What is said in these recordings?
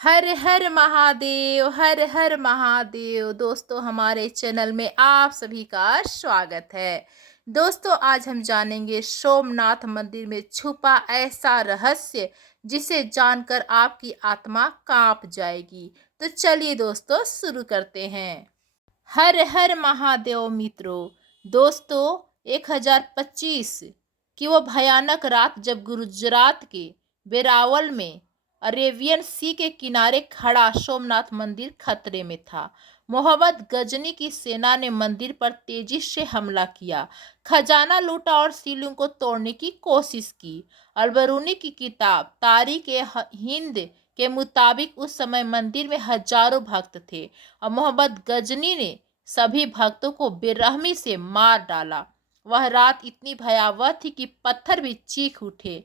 हर हर महादेव, हर हर महादेव। दोस्तों, हमारे चैनल में आप सभी का स्वागत है। दोस्तों, आज हम जानेंगे सोमनाथ मंदिर में छुपा ऐसा रहस्य जिसे जानकर आपकी आत्मा कांप जाएगी। तो चलिए दोस्तों, शुरू करते हैं। हर हर महादेव मित्रों। दोस्तों, 1025 की वो भयानक रात जब गुजरात के वेरावल में अरेबियन सी के किनारे खड़ा सोमनाथ मंदिर खतरे में था। मोहम्मद गजनी की सेना ने मंदिर पर तेजी से हमला किया, खजाना लूटा और सीलों को तोड़ने की कोशिश की। अलबरूनी की किताब तारीख ए हिंद के मुताबिक उस समय मंदिर में हजारों भक्त थे और मोहम्मद गजनी ने सभी भक्तों को बेरहमी से मार डाला। वह रात इतनी भयावह थी कि पत्थर भी चीख उठे।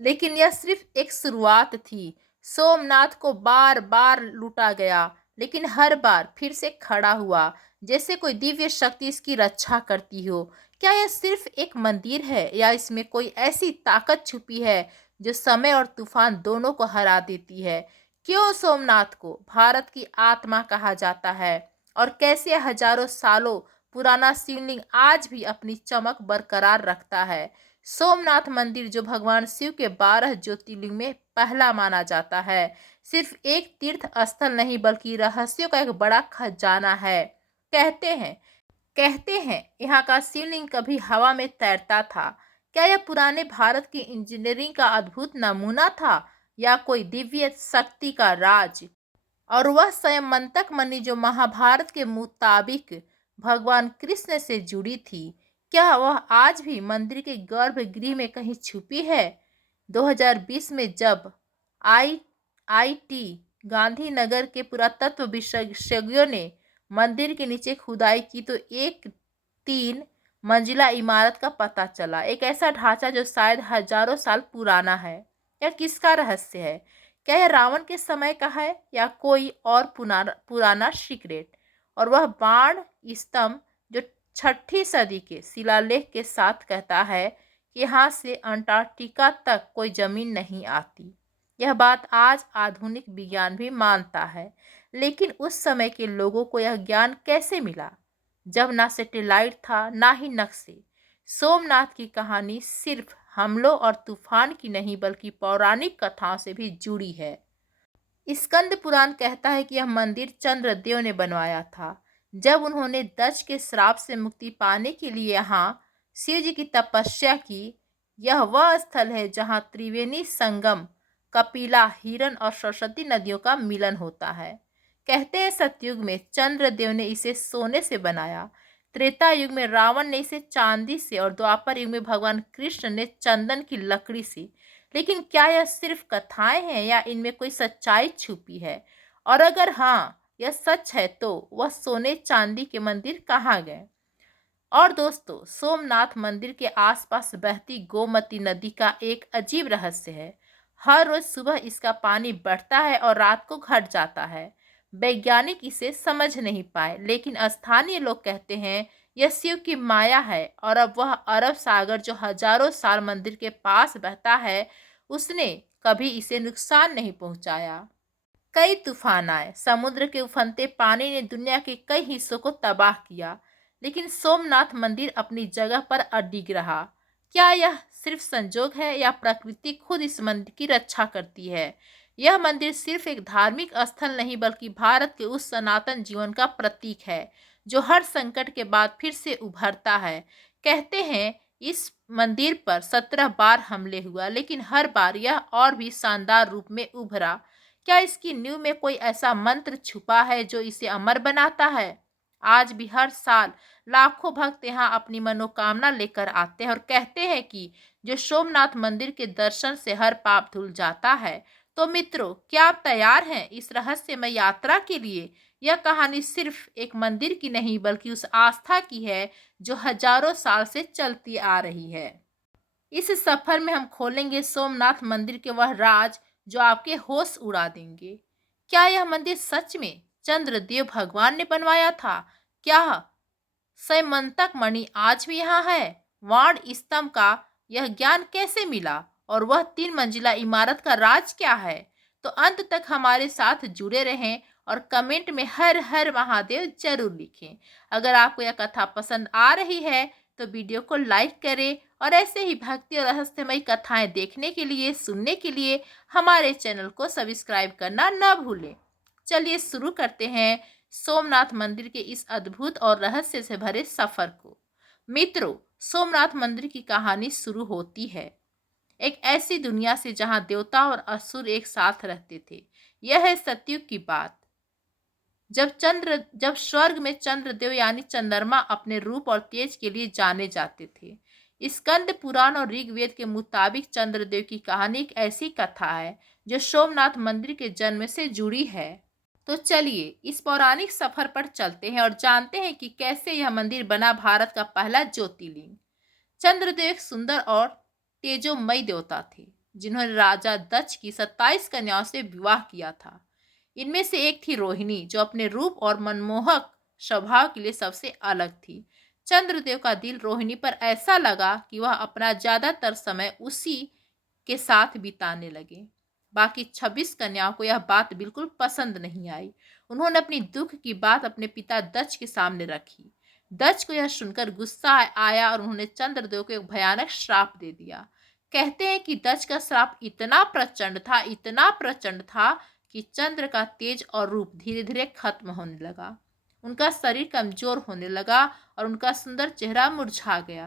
लेकिन यह सिर्फ एक शुरुआत थी। सोमनाथ को बार बार लूटा गया, लेकिन हर बार फिर से खड़ा हुआ, जैसे कोई दिव्य शक्ति इसकी रक्षा करती हो। क्या यह सिर्फ एक मंदिर है या इसमें कोई ऐसी ताकत छुपी है जो समय और तूफान दोनों को हरा देती है? क्यों सोमनाथ को भारत की आत्मा कहा जाता है और कैसे हजारों सालों पुराना शिवलिंग आज भी अपनी चमक बरकरार रखता है? सोमनाथ मंदिर, जो भगवान शिव के 12 ज्योतिर्लिंग में पहला माना जाता है, सिर्फ एक तीर्थ स्थल नहीं बल्कि रहस्यों का एक बड़ा खजाना है। कहते हैं यहाँ का शिवलिंग कभी हवा में तैरता था। क्या यह पुराने भारत की इंजीनियरिंग का अद्भुत नमूना था या कोई दिव्य शक्ति का राज? और वह स्वयं मंतक मणि जो महाभारत के मुताबिक भगवान कृष्ण से जुड़ी थी, क्या वह आज भी मंदिर के गर्भगृह में कहीं छुपी है? 2020 में जब आईआईटी गांधीनगर के पुरातत्व विशेषज्ञों ने मंदिर के नीचे खुदाई की तो एक 3 मंजिला इमारत का पता चला। एक ऐसा ढांचा जो शायद हजारों साल पुराना है। यह किसका रहस्य है? क्या यह रावण के समय का है या कोई और पुराना सीक्रेट? और वह बाण स्तंभ जो 6ठी सदी के शिलालेख के साथ कहता है कि यहाँ से अंटार्कटिका तक कोई जमीन नहीं आती। यह बात आज आधुनिक विज्ञान भी मानता है, लेकिन उस समय के लोगों को यह ज्ञान कैसे मिला जब ना सैटेलाइट था ना ही नक्शे? सोमनाथ की कहानी सिर्फ हमलों और तूफान की नहीं बल्कि पौराणिक कथाओं से भी जुड़ी है। स्कंद पुराण कहता है कि यह मंदिर चंद्रदेव ने बनवाया था जब उन्होंने दक्ष के श्राप से मुक्ति पाने के लिए यहाँ शिव जी की तपस्या की। यह वह स्थल है जहाँ त्रिवेणी संगम, कपिला, हिरण और सरस्वती नदियों का मिलन होता है। कहते हैं सतयुग में चंद्रदेव ने इसे सोने से बनाया, त्रेता युग में रावण ने इसे चांदी से और द्वापर युग में भगवान कृष्ण ने चंदन की लकड़ी से। लेकिन क्या यह सिर्फ कथाएं हैं या इनमें कोई सच्चाई छुपी है? और अगर हाँ, यह सच है तो वह सोने चांदी के मंदिर कहाँ गए? और दोस्तों, सोमनाथ मंदिर के आसपास बहती गोमती नदी का एक अजीब रहस्य है। हर रोज सुबह इसका पानी बढ़ता है और रात को घट जाता है। वैज्ञानिक इसे समझ नहीं पाए, लेकिन स्थानीय लोग कहते हैं यह शिव की माया है और अब वह अरब सागर जो हजारों साल मंदिर के पास बहता है, उसने कभी इसे नुकसान नहीं पहुंचाया। कई तूफान आए, समुद्र के उफनते पानी ने दुनिया के कई हिस्सों को तबाह किया, लेकिन सोमनाथ मंदिर अपनी जगह पर अडिग रहा। क्या यह सिर्फ संजोग है या प्रकृति खुद इस मंदिर की रक्षा करती है? यह मंदिर सिर्फ एक धार्मिक स्थल नहीं बल्कि भारत के उस सनातन जीवन का प्रतीक है जो हर संकट के बाद फिर से उभरता है। कहते हैं इस मंदिर पर 17 बार हमले हुआ, लेकिन हर बार यह और भी शानदार रूप में उभरा। क्या इसकी नींव में कोई ऐसा मंत्र छुपा है जो इसे अमर बनाता है? आज भी हर साल लाखों भक्त यहाँ अपनी मनोकामना लेकर आते हैं और कहते हैं कि जो सोमनाथ मंदिर के दर्शन से हर पाप धुल जाता है। तो मित्रों, क्या आप तैयार हैं इस रहस्यमय यात्रा के लिए? यह कहानी सिर्फ एक मंदिर की नहीं बल्कि उस आस्था की है जो हजारों साल से चलती आ रही है। इस सफर में हम खोलेंगे सोमनाथ मंदिर के वह राज जो आपके होश उड़ा देंगे। क्या यह मंदिर सच में चंद्रदेव भगवान ने बनवाया था? क्या सैमंतक मणि आज भी यहाँ है? वाण स्तंभ का यह ज्ञान कैसे मिला? और वह 3 मंजिला इमारत का राज क्या है? तो अंत तक हमारे साथ जुड़े रहें और कमेंट में हर हर महादेव जरूर लिखें। अगर आपको यह कथा पसंद आ रही है तो वीडियो को लाइक करें और ऐसे ही भक्ति और रहस्यमयी कथाएं देखने के लिए, सुनने के लिए हमारे चैनल को सब्सक्राइब करना न भूलें। चलिए शुरू करते हैं सोमनाथ मंदिर के इस अद्भुत और रहस्य से भरे सफर को। मित्रों, सोमनाथ मंदिर की कहानी शुरू होती है एक ऐसी दुनिया से जहां देवता और असुर एक साथ रहते थे। यह है सतयुग की बात, जब स्वर्ग में चंद्रदेव यानी चंद्रमा अपने रूप और तेज के लिए जाने जाते थे। स्कंद पुराण और ऋग्वेद के मुताबिक चंद्रदेव की कहानी एक ऐसी कथा है जो सोमनाथ मंदिर के जन्म से जुड़ी है। तो चलिए इस पौराणिक सफर पर चलते हैं और जानते हैं कि कैसे यह मंदिर बना भारत का पहला ज्योतिर्लिंग। चंद्रदेव एक सुंदर और तेजोमयी देवता थे जिन्होंने राजा दक्ष की 27 कन्याओं से विवाह किया था। इनमें से एक थी रोहिणी, जो अपने रूप और मनमोहक स्वभाव के लिए सबसे अलग थी। चंद्रदेव का दिल रोहिणी पर ऐसा लगा कि वह अपना ज्यादातर समय उसी के साथ बिताने लगे। बाकी 26 कन्याओं को यह बात बिल्कुल पसंद नहीं आई। उन्होंने अपनी दुख की बात अपने पिता दक्ष के सामने रखी। दक्ष को यह सुनकर गुस्सा आया और उन्होंने चंद्रदेव को एक भयानक श्राप दे दिया। कहते हैं कि दक्ष का श्राप इतना प्रचंड था कि चंद्र का तेज और रूप धीरे धीरे खत्म होने लगा। उनका शरीर कमजोर होने लगा और उनका सुंदर चेहरा मुरझा गया।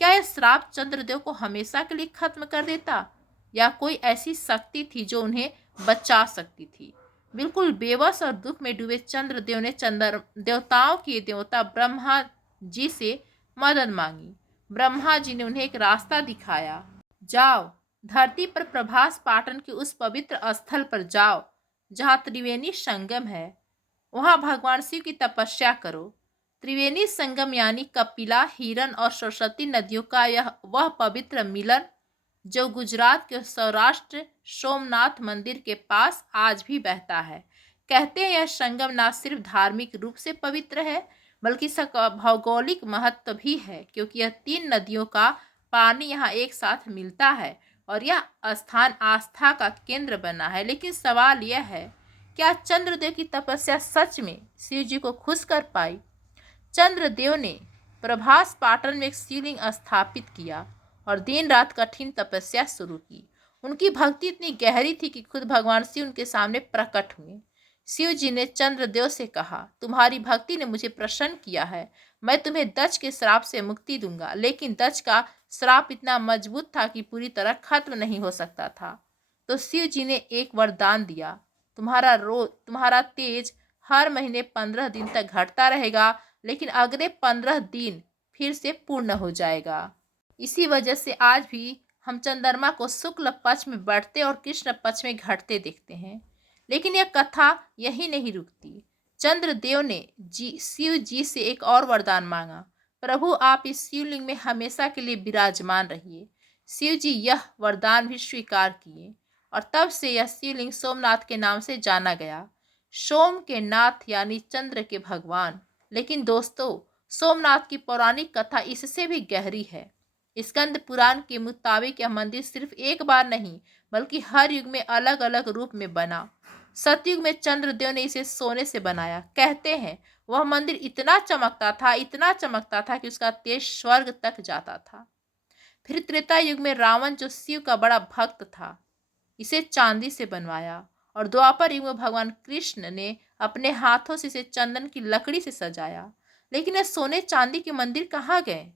क्या यह श्राप चंद्रदेव को हमेशा के लिए खत्म कर देता, या कोई ऐसी शक्ति थी जो उन्हें बचा सकती थी? बिल्कुल बेबस और दुख में डूबे चंद्रदेव ने देवताओं के देवता ब्रह्मा जी से मदद मांगी। ब्रह्मा जी ने उन्हें एक रास्ता दिखाया। जाओ, धरती पर प्रभास पाटन के उस पवित्र स्थल पर जाओ जहाँ त्रिवेणी संगम है। वहाँ भगवान शिव की तपस्या करो। त्रिवेणी संगम यानी कपिला, हिरन और सरस्वती नदियों का वह पवित्र मिलन जो गुजरात के सौराष्ट्र सोमनाथ मंदिर के पास आज भी बहता है। कहते हैं यह संगम न सिर्फ धार्मिक रूप से पवित्र है बल्कि इसका भौगोलिक महत्व भी है, क्योंकि यह 3 नदियों का पानी यहाँ एक साथ मिलता है और यह स्थान आस्था का केंद्र बना है। लेकिन सवाल यह है, क्या चंद्रदेव की तपस्या सच में शिव जी को खुश कर पाई? चंद्रदेव ने प्रभास पाटन में एक शिवलिंग स्थापित किया और दिन रात कठिन तपस्या शुरू की। उनकी भक्ति इतनी गहरी थी कि खुद भगवान शिव उनके सामने प्रकट हुए। शिव जी ने चंद्रदेव से कहा, तुम्हारी भक्ति ने मुझे प्रसन्न किया है। मैं तुम्हें दक्ष के श्राप से मुक्ति दूंगा। लेकिन दक्ष का श्राप इतना मजबूत था कि पूरी तरह खत्म नहीं हो सकता था। तो शिव जी ने एक वरदान दिया, तुम्हारा तेज हर महीने 15 दिन तक घटता रहेगा, लेकिन अगले 15 दिन फिर से पूर्ण हो जाएगा। इसी वजह से आज भी हम चंद्रमा को शुक्ल पक्ष में बढ़ते और कृष्ण पक्ष में घटते देखते हैं। लेकिन यह कथा यही नहीं रुकती। चंद्रदेव ने शिव जी से एक और वरदान मांगा, प्रभु आप इस शिवलिंग में हमेशा के लिए विराजमान रहिए। शिव जी यह वरदान भी स्वीकार किए और तब से यह शिवलिंग सोमनाथ के नाम से जाना गया। सोम के नाथ यानी चंद्र के भगवान। लेकिन दोस्तों, सोमनाथ की पौराणिक कथा इससे भी गहरी है। स्कंद पुराण के मुताबिक यह मंदिर सिर्फ एक बार नहीं बल्कि हर युग में अलग अलग रूप में बना। सतयुग में चंद्रदेव ने इसे सोने से बनाया। कहते हैं वह मंदिर इतना चमकता था कि उसका तेज स्वर्ग तक जाता था। फिर त्रेता युग में रावण, जो शिव का बड़ा भक्त था, इसे चांदी से बनवाया और द्वापर युग में भगवान कृष्ण ने अपने हाथों से इसे चंदन की लकड़ी से सजाया। लेकिन यह सोने चांदी के मंदिर कहाँ गए?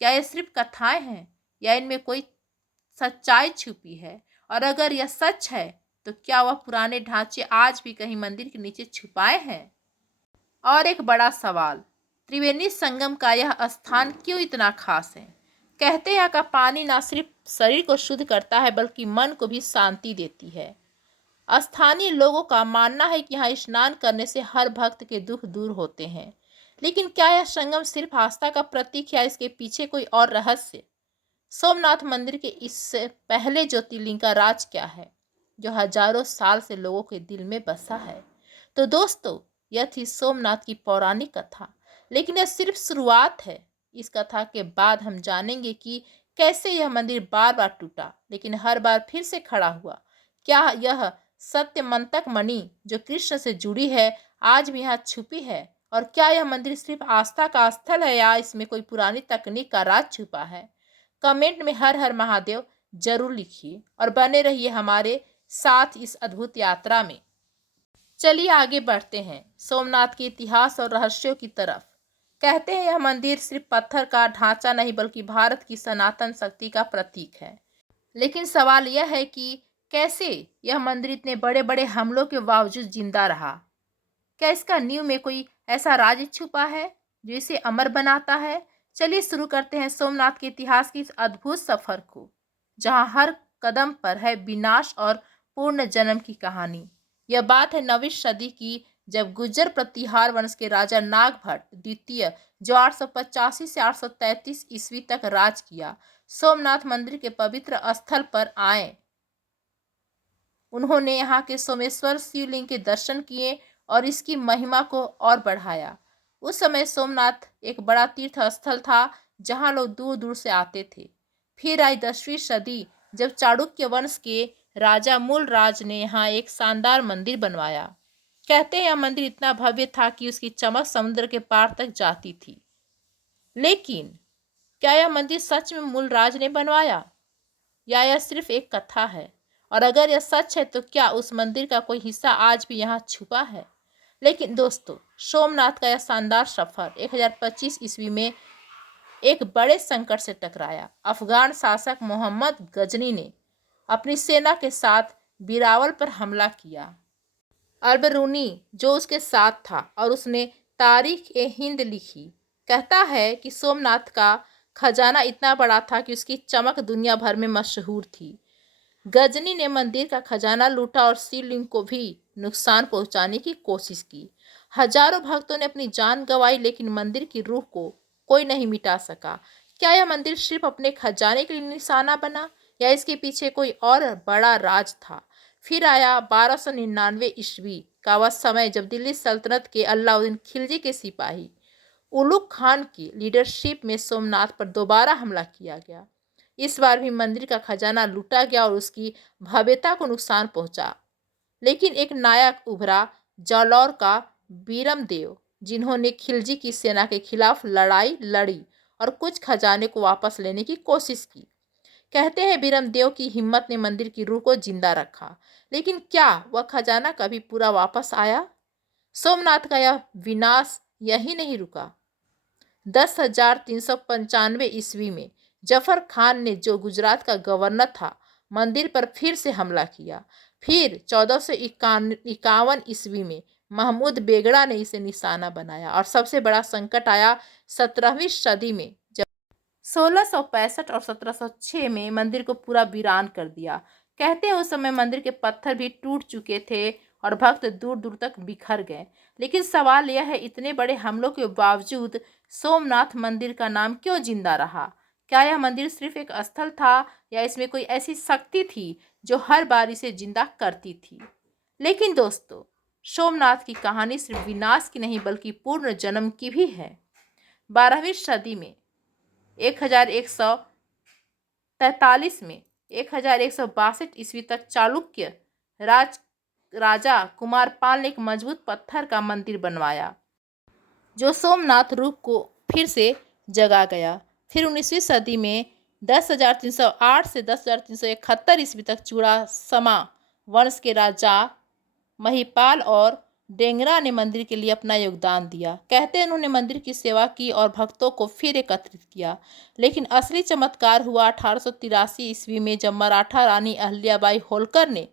क्या ये सिर्फ कथाएं हैं या इनमें कोई सच्चाई छुपी है? और अगर यह सच है तो क्या वह पुराने ढांचे आज भी कहीं मंदिर के नीचे छुपाए हैं? और एक बड़ा सवाल, त्रिवेणी संगम का यह स्थान क्यों इतना खास है? कहते हैं यहाँ का पानी ना सिर्फ शरीर को शुद्ध करता है बल्कि मन को भी शांति देती है। स्थानीय लोगों का मानना है कि यहाँ स्नान करने से हर भक्त के दुख दूर होते हैं। लेकिन क्या यह संगम सिर्फ आस्था का प्रतीक है या इसके पीछे कोई और रहस्य? सोमनाथ मंदिर के इससे पहले ज्योतिर्लिंग का राज क्या है जो हजारों साल से लोगों के दिल में बसा है? तो दोस्तों, यह थी सोमनाथ की पौराणिक कथा, लेकिन यह सिर्फ शुरुआत है। इस कथा के बाद हम जानेंगे कि कैसे यह मंदिर बार बार टूटा लेकिन हर बार फिर से खड़ा हुआ। क्या यह सत्यमंतक मणि जो कृष्ण से जुड़ी है आज भी यहाँ छुपी है? और क्या यह मंदिर सिर्फ आस्था का स्थल है या इसमें कोई पुरानी तकनीक का राज छुपा है? कमेंट में हर हर महादेव जरूर लिखिए और बने रहिए हमारे साथ इस अद्भुत यात्रा में। चलिए आगे बढ़ते हैं सोमनाथ के इतिहास और रहस्यों की तरफ। कहते हैं यह मंदिर सिर्फ पत्थर का ढांचा नहीं बल्कि भारत की सनातन शक्ति का प्रतीक है। लेकिन सवाल यह है कि कैसे यह मंदिर इतने बड़े बड़े हमलों के बावजूद जिंदा रहा? क्या इसका नींव में कोई ऐसा राज छुपा है जो इसे अमर बनाता है? चलिए शुरू करते हैं सोमनाथ के इतिहास की इस अद्भुत सफर को, जहां हर कदम पर है विनाश और पूर्ण जन्म की कहानी। यह बात है 9वीं सदी की, जब गुर्जर प्रतिहार वंश के राजा नागभट्ट द्वितीय, जो 885 से 833 ईस्वी तक राज किया, सोमनाथ मंदिर के पवित्र स्थल पर आए। उन्होंने यहाँ के सोमेश्वर शिवलिंग के दर्शन किए और इसकी महिमा को और बढ़ाया। उस समय सोमनाथ एक बड़ा तीर्थ स्थल था जहाँ लोग दूर दूर से आते थे। फिर आई 10वीं सदी, जब चाणक्य वंश के राजा मूलराज ने यहाँ एक शानदार मंदिर बनवाया। कहते हैं यह मंदिर इतना भव्य था कि उसकी चमक समुद्र के पार तक जाती थी। लेकिन क्या यह मंदिर सच में मूलराज ने बनवाया या यह सिर्फ एक कथा है? और अगर यह सच है तो क्या उस मंदिर का कोई हिस्सा आज भी यहाँ छुपा है? लेकिन दोस्तों, सोमनाथ का यह शानदार सफर 1025 ईस्वी में एक बड़े संकट से टकराया। अफगान शासक मोहम्मद गजनी ने अपनी सेना के साथ बिरावल पर हमला किया। अलबरूनी जो उसके साथ था और उसने तारीख ए हिंद लिखी, कहता है कि सोमनाथ का खजाना इतना बड़ा था कि उसकी चमक दुनिया भर में मशहूर थी। गजनी ने मंदिर का खजाना लूटा और शिवलिंग को भी नुकसान पहुंचाने की कोशिश की। हजारों भक्तों ने अपनी जान गंवाई, लेकिन मंदिर की रूह को कोई नहीं मिटा सका। क्या यह मंदिर सिर्फ अपने खजाने के लिए निशाना बना या इसके पीछे कोई और बड़ा राज था? फिर आया 1299 ईस्वी का वह समय जब दिल्ली सल्तनत के अलाउद्दीन खिलजी के सिपाही उलुग खान की लीडरशिप में सोमनाथ पर दोबारा हमला किया गया। इस बार भी मंदिर का खजाना लूटा गया और उसकी भव्यता को नुकसान पहुंचा। लेकिन एक नायक उभरा, जालौर का बीरमदेव, जिन्होंने खिलजी की सेना के खिलाफ लड़ाई लड़ी और कुछ खजाने को वापस लेने की कोशिश की। कहते हैं बीरमदेव की हिम्मत ने मंदिर की रूह को जिंदा रखा। लेकिन क्या वह खजाना कभी पूरा वापस आया? सोमनाथ का यह विनाश यही नहीं रुका। 10,395 ईस्वी में जफर खान ने, जो गुजरात का गवर्नर था, मंदिर पर फिर से हमला किया। फिर 1451 ईस्वी में महमूद बेगड़ा ने इसे निशाना बनाया और सबसे बड़ा संकट आया 17वीं सदी में, जब 1665 और 1706 में मंदिर को पूरा वीरान कर दिया। कहते हैं उस समय मंदिर के पत्थर भी टूट चुके थे और भक्त दूर दूर तक बिखर गए। लेकिन सवाल यह है, इतने बड़े हमलों के बावजूद सोमनाथ मंदिर का नाम क्यों जिंदा रहा? क्या यह मंदिर सिर्फ एक स्थल था या इसमें कोई ऐसी शक्ति थी जो हर बार इसे जिंदा करती थी? लेकिन दोस्तों, सोमनाथ की कहानी सिर्फ विनाश की नहीं बल्कि पूर्ण जन्म की भी है। 12वीं सदी में 1143 में 1162 ईस्वी तक चालुक्य राजा कुमारपाल ने एक मजबूत पत्थर का मंदिर बनवाया जो सोमनाथ रूप को फिर से जगा गया। फिर 19वीं सदी में 10,308 से 10,371 ईस्वी तक चूड़ासमा वंश के राजा महिपाल और डेंगरा ने मंदिर के लिए अपना योगदान दिया। कहते हैं उन्होंने मंदिर की सेवा की और भक्तों को फिर एकत्रित किया। लेकिन असली चमत्कार हुआ 1883 ईस्वी में, जब मराठा रानी अहिल्याबाई होलकर ने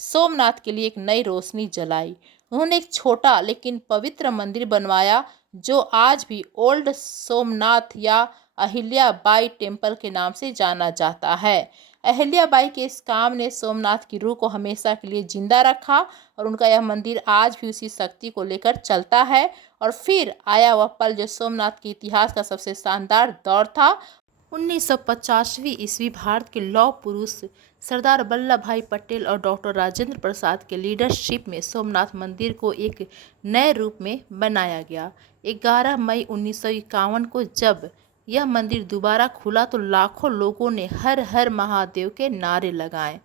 सोमनाथ के लिए एक नई रोशनी जलाई। उन्होंने एक छोटा लेकिन पवित्र मंदिर बनवाया जो आज भी ओल्ड सोमनाथ या अहिल्याबाई टेम्पल के नाम से जाना जाता है। अहिल्याबाई के इस काम ने सोमनाथ की रूह को हमेशा के लिए जिंदा रखा और उनका यह मंदिर आज भी उसी शक्ति को लेकर चलता है। और फिर आया वह पल जो सोमनाथ के इतिहास का सबसे शानदार दौर था। 1950वीं ईस्वी भारत के लौह पुरुष सरदार वल्लभ भाई पटेल और डॉक्टर राजेंद्र प्रसाद के लीडरशिप में सोमनाथ मंदिर को एक नए रूप में बनाया गया। 11 मई 1951 को जब यह मंदिर दोबारा खुला तो लाखों लोगों ने हर हर महादेव के नारे लगाए।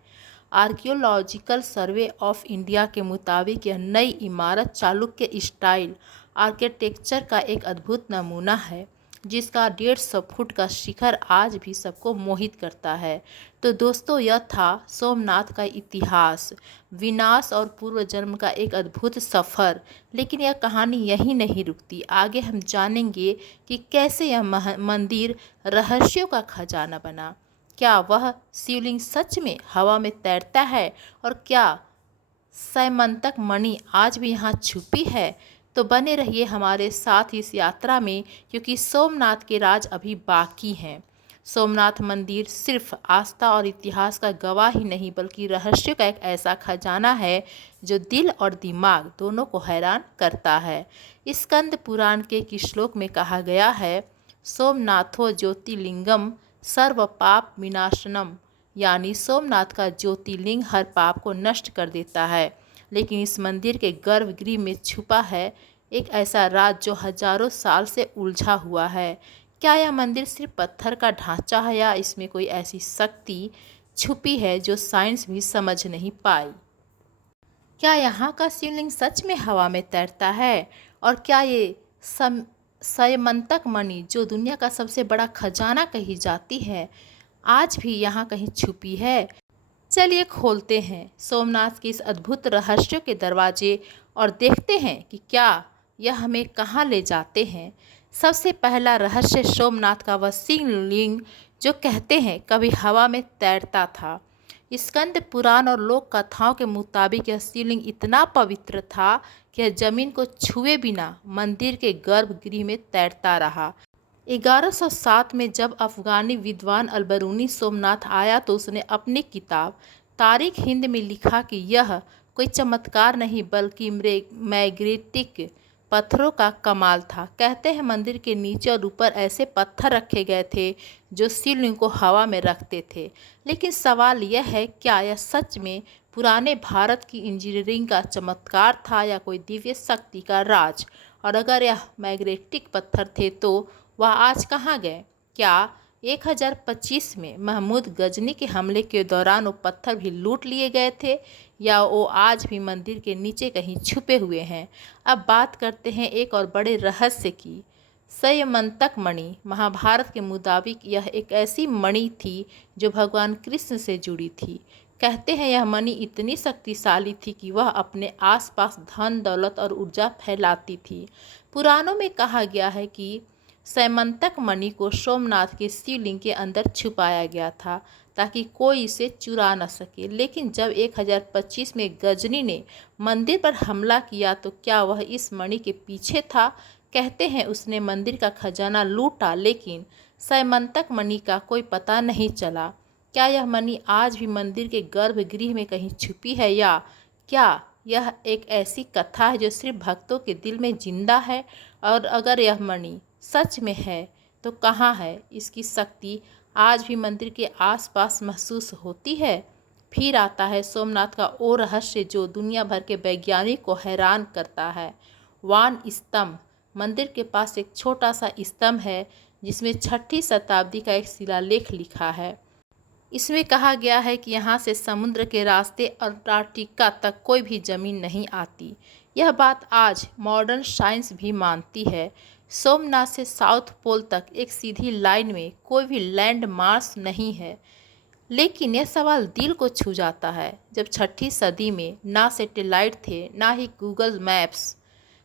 आर्कियोलॉजिकल सर्वे ऑफ इंडिया के मुताबिक यह नई इमारत चालुक्य स्टाइल आर्किटेक्चर का एक अद्भुत नमूना है, जिसका 150 फुट का शिखर आज भी सबको मोहित करता है। तो दोस्तों, यह था सोमनाथ का इतिहास, विनाश और पूर्व जन्म का एक अद्भुत सफ़र। लेकिन यह कहानी यहीं नहीं रुकती। आगे हम जानेंगे कि कैसे यह मंदिर रहस्यों का खजाना बना। क्या वह शिवलिंग सच में हवा में तैरता है, और क्या सैमंतक मणि आज भी यहाँ छुपी है? तो बने रहिए हमारे साथ इस यात्रा में, क्योंकि सोमनाथ के राज अभी बाकी हैं। सोमनाथ मंदिर सिर्फ आस्था और इतिहास का गवाह ही नहीं, बल्कि रहस्य का एक ऐसा खजाना है जो दिल और दिमाग दोनों को हैरान करता है। स्कंद पुराण के एक श्लोक में कहा गया है, सोमनाथो ज्योतिर्लिंगम सर्व पाप विनाशनम, यानी सोमनाथ का ज्योतिर्लिंग हर पाप को नष्ट कर देता है। लेकिन इस मंदिर के गर्भगृह में छुपा है एक ऐसा राज जो हजारों साल से उलझा हुआ है। क्या यह मंदिर सिर्फ पत्थर का ढांचा है, या इसमें कोई ऐसी शक्ति छुपी है जो साइंस भी समझ नहीं पाई? क्या यहाँ का शिवलिंग सच में हवा में तैरता है, और क्या ये सयमंतक मणि, जो दुनिया का सबसे बड़ा खजाना कही जाती है, आज भी यहाँ कहीं छुपी है? चलिए खोलते हैं सोमनाथ के इस अद्भुत रहस्यों के दरवाजे और देखते हैं कि क्या यह हमें कहाँ ले जाते हैं। सबसे पहला रहस्य सोमनाथ का वह शिवलिंग जो कहते हैं कभी हवा में तैरता था। स्कंद पुराण और लोक कथाओं के मुताबिक यह शिवलिंग इतना पवित्र था कि यह जमीन को छुए बिना मंदिर के गर्भगृह में तैरता रहा। 1107 में जब अफगानी विद्वान अलबरूनी सोमनाथ आया तो उसने अपनी किताब तारीख हिंद में लिखा कि यह कोई चमत्कार नहीं, बल्कि मैग्नेटिक पत्थरों का कमाल था। कहते हैं मंदिर के नीचे और ऊपर ऐसे पत्थर रखे गए थे जो शिवलिंग को हवा में रखते थे। लेकिन सवाल यह है, क्या यह सच में पुराने भारत की इंजीनियरिंग का चमत्कार था, या कोई दिव्य शक्ति का राज? और अगर यह मैग्नेटिक पत्थर थे तो वह आज कहाँ गए? क्या 1025 में महमूद गजनी के हमले के दौरान वो पत्थर भी लूट लिए गए थे, या वो आज भी मंदिर के नीचे कहीं छुपे हुए हैं? अब बात करते हैं एक और बड़े रहस्य की, सयमंतक मणि। महाभारत के मुताबिक यह एक ऐसी मणि थी जो भगवान कृष्ण से जुड़ी थी। कहते हैं यह मणि इतनी शक्तिशाली थी कि वह अपने आसपास धन दौलत और ऊर्जा फैलाती थी। पुराणों में कहा गया है कि सैमंतक मणि को सोमनाथ के शिवलिंग के अंदर छुपाया गया था ताकि कोई इसे चुरा न सके। लेकिन जब 1025 में गजनी ने मंदिर पर हमला किया तो क्या वह इस मणि के पीछे था? कहते हैं उसने मंदिर का खजाना लूटा, लेकिन सैमंतक मणि का कोई पता नहीं चला। क्या यह मणि आज भी मंदिर के गर्भगृह में कहीं छुपी है, या क्या यह एक ऐसी कथा है जो सिर्फ भक्तों के दिल में जिंदा है? और अगर यह मणि सच में है तो कहाँ है? इसकी शक्ति आज भी मंदिर के आसपास महसूस होती है। फिर आता है सोमनाथ का वो रहस्य जो दुनिया भर के वैज्ञानिक को हैरान करता है, वान स्तंभ। मंदिर के पास एक छोटा सा स्तंभ है जिसमें 6ठी शताब्दी का एक शिलालेख लिखा है। इसमें कहा गया है कि यहाँ से समुद्र के रास्ते अंटार्कटिका तक कोई भी ज़मीन नहीं आती। यह बात आज मॉडर्न साइंस भी मानती है। सोमनाथ से साउथ पोल तक एक सीधी लाइन में कोई भी लैंड मार्क नहीं है। लेकिन यह सवाल दिल को छू जाता है, जब 6ठी सदी में ना सैटेलाइट थे ना ही गूगल मैप्स,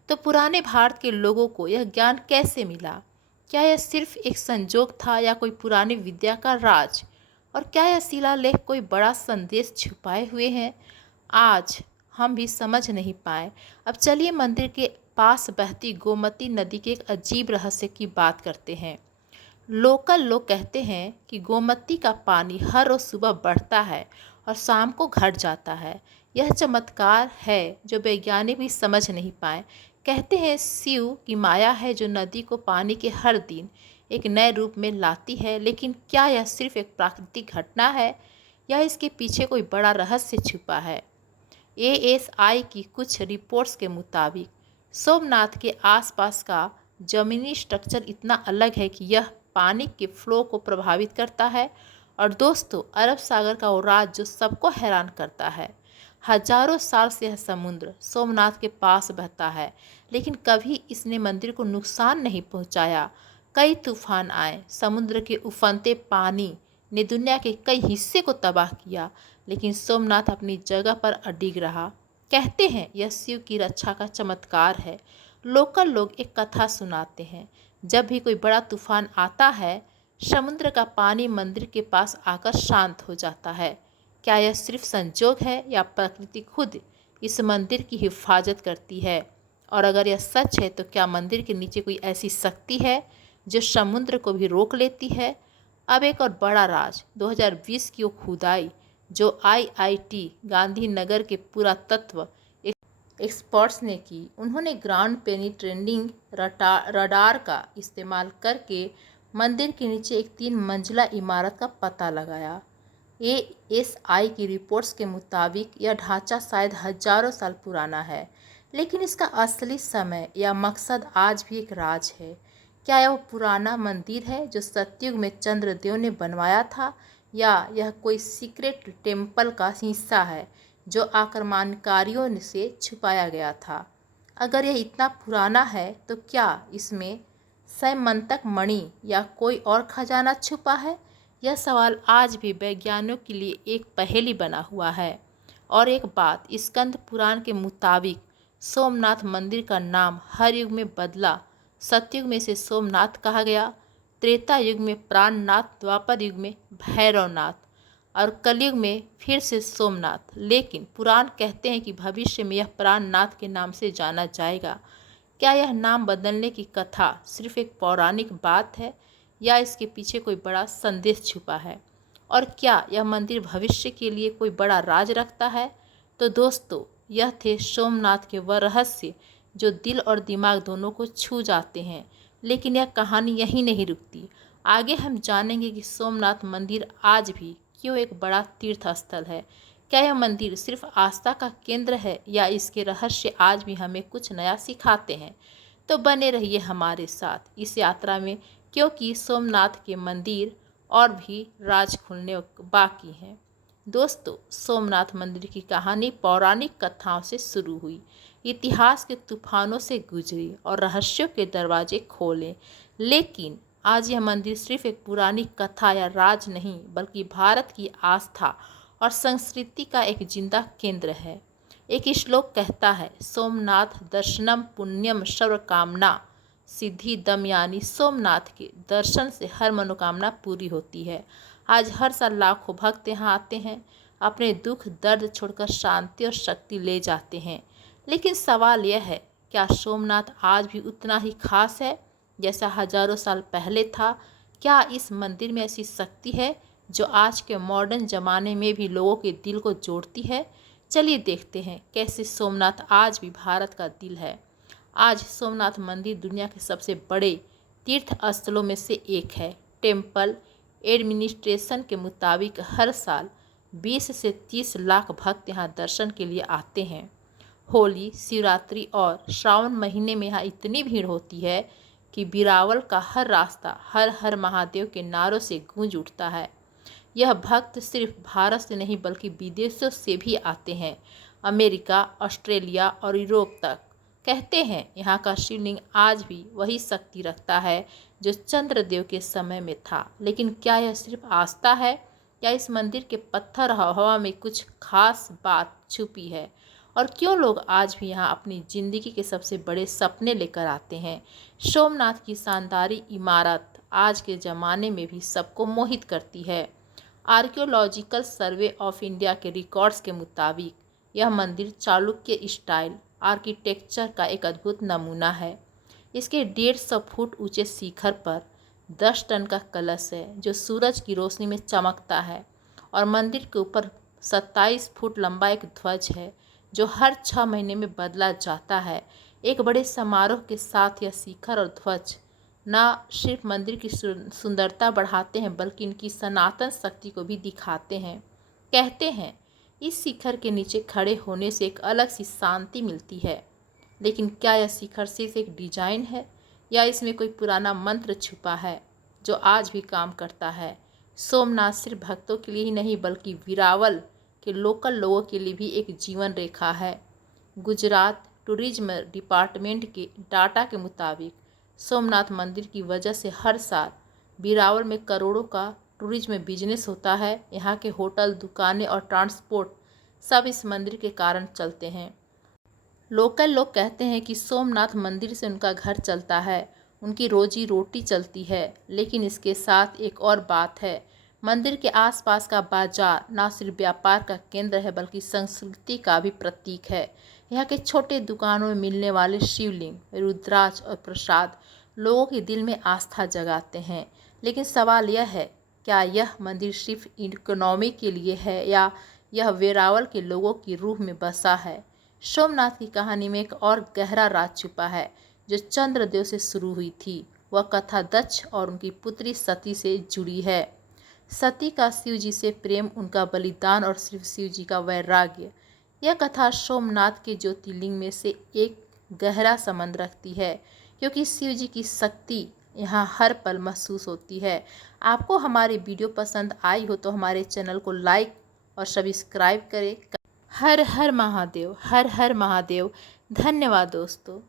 तो पुराने भारत के लोगों को यह ज्ञान कैसे मिला? क्या यह सिर्फ एक संजोग था, या कोई पुरानी विद्या का राज? और क्या यह शिलालेख कोई बड़ा संदेश छुपाए हुए हैं, आज हम भी समझ नहीं पाए? अब चलिए मंदिर के पास बहती गोमती नदी के एक अजीब रहस्य की बात करते हैं। लोकल लोग कहते हैं कि गोमती का पानी हर रोज सुबह बढ़ता है और शाम को घट जाता है। यह चमत्कार है जो वैज्ञानिक भी समझ नहीं पाए। कहते हैं शिव की माया है जो नदी को पानी के हर दिन एक नए रूप में लाती है। लेकिन क्या यह सिर्फ एक प्राकृतिक घटना है, या इसके पीछे कोई बड़ा रहस्य छुपा है? ASI की कुछ रिपोर्ट्स के मुताबिक सोमनाथ के आसपास का जमीनी स्ट्रक्चर इतना अलग है कि यह पानी के फ्लो को प्रभावित करता है और दोस्तों, अरब सागर का वो राज जो सबको हैरान करता है। हजारों साल से यह समुद्र सोमनाथ के पास बहता है, लेकिन कभी इसने मंदिर को नुकसान नहीं पहुंचाया। कई तूफान आए, समुद्र के उफनते पानी ने दुनिया के कई हिस्से को तबाह किया, लेकिन सोमनाथ अपनी जगह पर अडिग रहा। कहते हैं यह शिव की रक्षा का चमत्कार है। लोकल लोग एक कथा सुनाते हैं, जब भी कोई बड़ा तूफान आता है, समुद्र का पानी मंदिर के पास आकर शांत हो जाता है। क्या यह सिर्फ संजोग है या प्रकृति खुद इस मंदिर की हिफाजत करती है? और अगर यह सच है तो क्या मंदिर के नीचे कोई ऐसी शक्ति है जो समुद्र को भी रोक लेती है? अब एक और बड़ा राज, 2020 की वो खुदाई जो IIT गांधीनगर के पुरातत्व एक्सपर्ट्स ने की। उन्होंने ग्राउंड पेनिट्रेटिंग रडार का इस्तेमाल करके मंदिर के नीचे एक 3 मंजिला इमारत का पता लगाया। ASI की रिपोर्ट्स के मुताबिक यह ढांचा शायद हजारों साल पुराना है, लेकिन इसका असली समय या मकसद आज भी एक राज है। क्या यह वो पुराना मंदिर है जो सतयुग में चंद्रदेव ने बनवाया था, या यह कोई सीक्रेट टेम्पल का हिस्सा है जो आक्रमणकारियों से छुपाया गया था? अगर यह इतना पुराना है तो क्या इसमें सैमंतक मणि या कोई और खजाना छुपा है? यह सवाल आज भी वैज्ञानिकों के लिए एक पहेली बना हुआ है। और एक बात, स्कंद पुराण के मुताबिक सोमनाथ मंदिर का नाम हर युग में बदला। सतयुग में इसे सोमनाथ कहा गया, त्रेता युग में प्राणनाथ, द्वापर युग में भैरवनाथ और कलयुग में फिर से सोमनाथ। लेकिन पुराण कहते हैं कि भविष्य में यह प्राणनाथ के नाम से जाना जाएगा। क्या यह नाम बदलने की कथा सिर्फ एक पौराणिक बात है, या इसके पीछे कोई बड़ा संदेश छुपा है? और क्या यह मंदिर भविष्य के लिए कोई बड़ा राज रखता है? तो दोस्तों, यह थे सोमनाथ के वह रहस्य जो दिल और दिमाग दोनों को छू जाते हैं। लेकिन यह कहानी यहीं नहीं रुकती। आगे हम जानेंगे कि सोमनाथ मंदिर आज भी क्यों एक बड़ा तीर्थ स्थल है। क्या यह मंदिर सिर्फ आस्था का केंद्र है, या इसके रहस्य आज भी हमें कुछ नया सिखाते हैं? तो बने रहिए हमारे साथ इस यात्रा में, क्योंकि सोमनाथ के मंदिर और भी राज खुलने बाकी हैं। दोस्तों, सोमनाथ मंदिर की कहानी पौराणिक कथाओं से शुरू हुई, इतिहास के तूफानों से गुजरी और रहस्यों के दरवाजे खोले। लेकिन आज यह मंदिर सिर्फ एक पुरानी कथा या राज नहीं, बल्कि भारत की आस्था और संस्कृति का एक जिंदा केंद्र है। एक श्लोक कहता है, सोमनाथ दर्शनम पुण्यम सर्व कामना सिद्धि दम, यानी सोमनाथ के दर्शन से हर मनोकामना पूरी होती है। आज हर साल लाखों भक्त यहाँ आते हैं, अपने दुख दर्द छोड़कर शांति और शक्ति ले जाते हैं। लेकिन सवाल यह है, क्या सोमनाथ आज भी उतना ही खास है जैसा हजारों साल पहले था? क्या इस मंदिर में ऐसी शक्ति है जो आज के मॉडर्न ज़माने में भी लोगों के दिल को जोड़ती है? चलिए देखते हैं कैसे सोमनाथ आज भी भारत का दिल है। आज सोमनाथ मंदिर दुनिया के सबसे बड़े तीर्थ स्थलों में से एक है। टेम्पल एडमिनिस्ट्रेशन के मुताबिक हर साल 20 से 30 लाख भक्त यहाँ दर्शन के लिए आते हैं। होली, शिवरात्रि और श्रावण महीने में यहाँ इतनी भीड़ होती है कि बिरावल का हर रास्ता हर हर महादेव के नारों से गूंज उठता है। यह भक्त सिर्फ भारत से नहीं बल्कि विदेशों से भी आते हैं, अमेरिका, ऑस्ट्रेलिया और यूरोप तक। कहते हैं यहाँ का शिवलिंग आज भी वही शक्ति रखता है जो चंद्रदेव के समय में था। लेकिन क्या यह सिर्फ आस्था है, या इस मंदिर के पत्थर हवा में कुछ खास बात छुपी है? और क्यों लोग आज भी यहाँ अपनी ज़िंदगी के सबसे बड़े सपने लेकर आते हैं? सोमनाथ की शानदार इमारत आज के ज़माने में भी सबको मोहित करती है। आर्कियोलॉजिकल सर्वे ऑफ इंडिया के रिकॉर्ड्स के मुताबिक यह मंदिर चालुक्य स्टाइल आर्किटेक्चर का एक अद्भुत नमूना है। इसके 150 फुट ऊंचे शिखर पर 10 टन का कलश है जो सूरज की रोशनी में चमकता है, और मंदिर के ऊपर 27 फुट लंबा एक ध्वज है जो हर 6 महीने में बदला जाता है। एक बड़े समारोह के साथ यह शिखर और ध्वज न सिर्फ मंदिर की सुंदरता बढ़ाते हैं बल्कि इनकी सनातन शक्ति को भी दिखाते हैं। कहते हैं इस शिखर के नीचे खड़े होने से एक अलग सी शांति मिलती है। लेकिन क्या यह शिखर सिर्फ एक डिजाइन है, या इसमें कोई पुराना मंत्र छुपा है जो आज भी काम करता है? सोमनाथ सिर्फ भक्तों के लिए ही नहीं बल्कि वेरावल के लोकल लोगों के लिए भी एक जीवन रेखा है। गुजरात टूरिज्म डिपार्टमेंट के डाटा के मुताबिक सोमनाथ मंदिर की वजह से हर साल वेरावल में करोड़ों का टूरिज्म बिजनेस होता है। यहाँ के होटल, दुकानें और ट्रांसपोर्ट सब इस मंदिर के कारण चलते हैं। लोकल लोग कहते हैं कि सोमनाथ मंदिर से उनका घर चलता है, उनकी रोजी रोटी चलती है। लेकिन इसके साथ एक और बात है, मंदिर के आसपास का बाजार न सिर्फ व्यापार का केंद्र है बल्कि संस्कृति का भी प्रतीक है। यहाँ के छोटे दुकानों में मिलने वाले शिवलिंग, रुद्राक्ष और प्रसाद लोगों के दिल में आस्था जगाते हैं। लेकिन सवाल यह है, क्या यह मंदिर सिर्फ इकोनॉमी के लिए है या यह वेरावल के लोगों की रूह में बसा है? सोमनाथ की कहानी में एक और गहरा राज छुपा है जो चंद्रदेव से शुरू हुई थी। वह कथा दक्ष और उनकी पुत्री सती से जुड़ी है। सती का शिव जी से प्रेम, उनका बलिदान और सिर्फ शिव जी का वैराग्य। यह कथा सोमनाथ के ज्योतिर्लिंग में से एक गहरा संबंध रखती है, क्योंकि शिव जी की शक्ति यहाँ हर पल महसूस होती है। आपको हमारी वीडियो पसंद आई हो तो हमारे चैनल को लाइक और सब्सक्राइब करें। हर हर महादेव, हर हर महादेव। धन्यवाद दोस्तों।